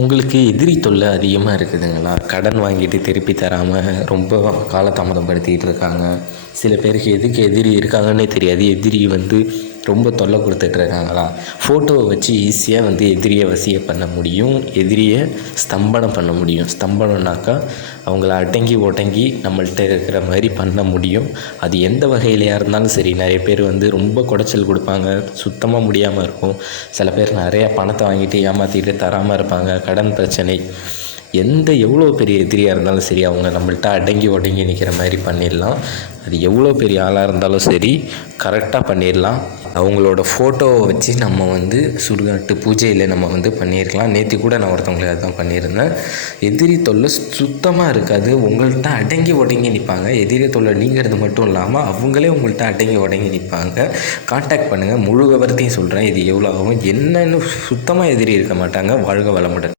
உங்களுக்கு எதிரி தொல்லை அதிகமாக இருக்குதுங்களா? கடன் வாங்கிட்டு திருப்பி தராமல் ரொம்ப காலதாமதப்படுத்திக்கிட்டு இருக்காங்க. சில பேருக்கு எதுக்கு எதிரி இருக்காங்கன்னே தெரியாது. எதிரி ரொம்ப தொல்லை கொடுத்துட்ருக்காங்களா? ஃபோட்டோவை வச்சு ஈஸியாக எதிரியை வசியம் பண்ண முடியும். எதிரியை ஸ்தம்பனம் பண்ண முடியும். ஸ்தம்பனம்னாக்கா அவங்கள அடங்கி ஒடங்கி நம்மள்ட்ட இருக்கிற மாதிரி பண்ண முடியும். அது எந்த வகையிலையா இருந்தாலும் சரி. நிறைய பேர் ரொம்ப குடைச்சல் கொடுப்பாங்க. சுத்தமாக முடியாமல் இருக்கும். சில பேர் நிறையா பணத்தை வாங்கிட்டு ஏமாற்றிட்டு தராமல் இருப்பாங்க. கடன் பிரச்சனை, எவ்வளோ பெரிய எதிரியாக இருந்தாலும் சரி, அவங்க நம்மள்ட்ட அடங்கி ஒடங்கி நிற்கிற மாதிரி பண்ணிடலாம். அது எவ்வளோ பெரிய ஆளாக இருந்தாலும் சரி, கரெக்டாக பண்ணிடலாம். அவங்களோட ஃபோட்டோவை வச்சு நம்ம சுடுகாட்டு பூஜையில் நம்ம பண்ணியிருக்கலாம். நேற்று கூட நான் ஒருத்தவங்களுக்கு அதுதான் பண்ணியிருந்தேன். எதிரி தொல்லை சுத்தமாக இருக்காது. உங்கள்கிட்ட அடங்கி ஒடங்கி நிற்பாங்க. எதிரி தொல்லை நீங்கிறது மட்டும் இல்லாமல் அவங்களே உங்கள்கிட்ட அடங்கி ஒடங்கி நிற்பாங்க. கான்டாக்ட் பண்ணுங்கள். முழு விவரத்தையும் சொல்கிறேன். இது எவ்வளோ ஆகும் என்னன்னு. சுத்தமாக எதிரி இருக்க மாட்டாங்க. வாழ்க வளமுடன்.